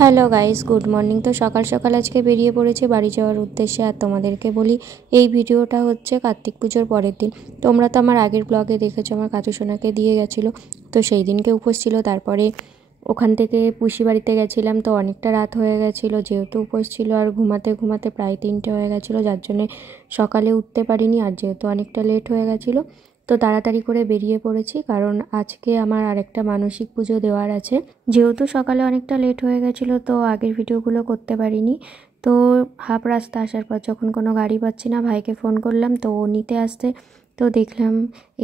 Hello guys, good morning. তো সকাল সকাল আজকে বেরিয়ে পড়েছি বাড়ি যাওয়ার উদ্দেশ্যে। আর তোমাদেরকে বলি, এই ভিডিওটা হচ্ছে কার্তিক পুজোর পরের দিন। তোমরা তো আমার আগের ব্লগে দেখেছো, আমার কাজু সোনাকে দিয়ে গেছিলো, তো সেই দিনকে উপোস ছিল। তারপরে ওখান থেকে পুষি বাড়িতে গেছিলাম, তো অনেকটা রাত হয়ে গেছিলো যেহেতু উপোস ছিল। আর ঘুমাতে ঘুমাতে প্রায় 3টে হয়ে গেছিলো, যার জন্যে সকালে উঠতে পারিনি। আর যেহেতু অনেকটা লেট হয়ে গেছিলো, তো তাড়াতাড়ি করে বেরিয়ে পড়েছি, কারণ আজকে আমার আরেকটা মানসিক পুজো দেওয়ার আছে। যেহেতু সকালে অনেকটা লেট হয়ে গেছিলো, তো আগের ভিডিওগুলো করতে পারিনি। তো হাফ রাস্তা আসার পর যখন কোনো গাড়ি পাচ্ছি না, ভাইকে ফোন করলাম, তো ও নিতে আসতে। তো দেখলাম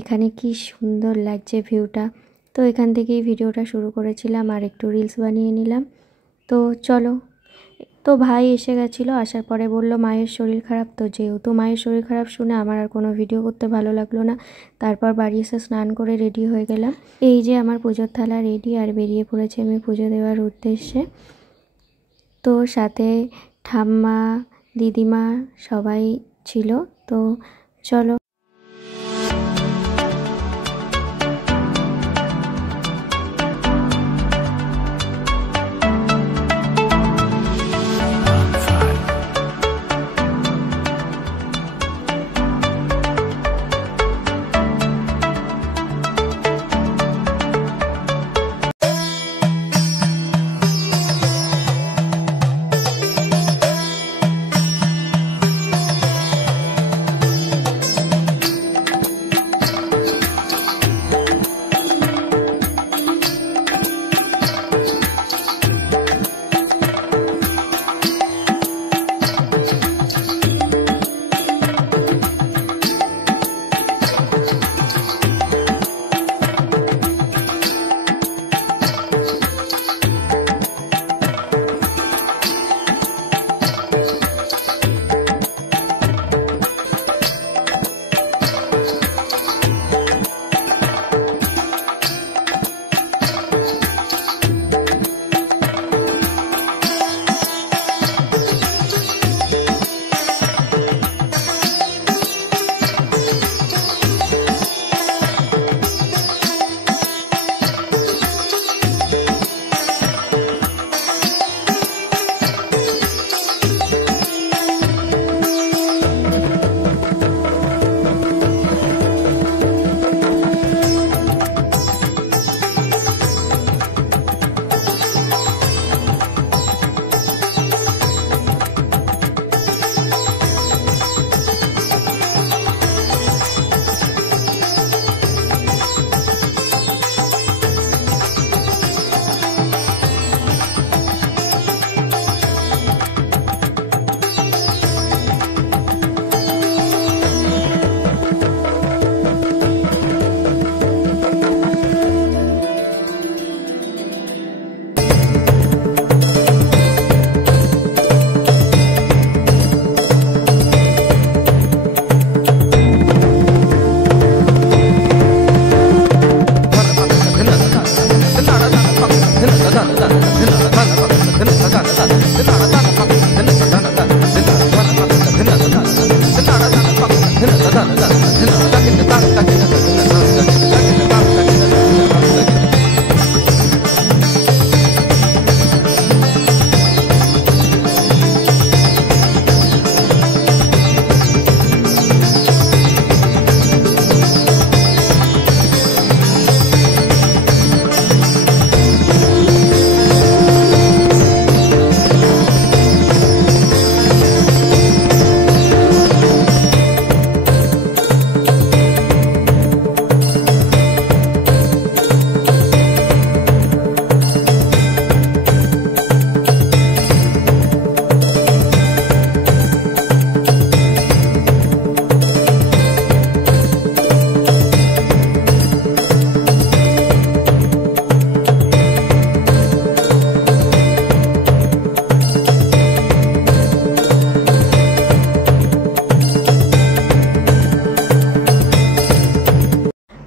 এখানে কি সুন্দর লাগছে ভিউটা। তো এখান থেকেই ভিডিওটা শুরু করেছিলাম আর একটু রিলস বানিয়ে নিলাম। তো চলো। তো ভাই এসে গেছিলো, আসার পরে বলল মায়ের শরীর খারাপ। তো যেহেতু মায়ের শরীর খারাপ শুনে আমার আর কোনো ভিডিও করতে ভালো লাগলো না। তারপর বাড়ি এসে স্নান করে রেডি হয়ে গেলাম। এই যে আমার পুজোর থালা রেডি, আর বেরিয়ে পড়েছি আমি পুজো দেওয়ার উদ্দেশ্যে। তো সাথে ঠাম্মা, দিদিমা সবাই ছিল। তো চলো।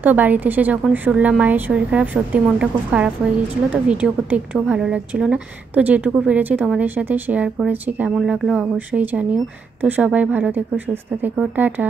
তো বাড়িতে এসে যখন শুনলাম মায়ের শরীর খারাপ, সত্যি মনটা খুব খারাপ হয়ে গিয়েছিলো। তো ভিডিও করতে একটুও ভালো লাগছিল না। তো যেটুকু পেরেছি তোমাদের সাথে শেয়ার করেছি। কেমন লাগলো অবশ্যই জানিও। তো সবাই ভালো থেকো, সুস্থ থেকো, টাটা।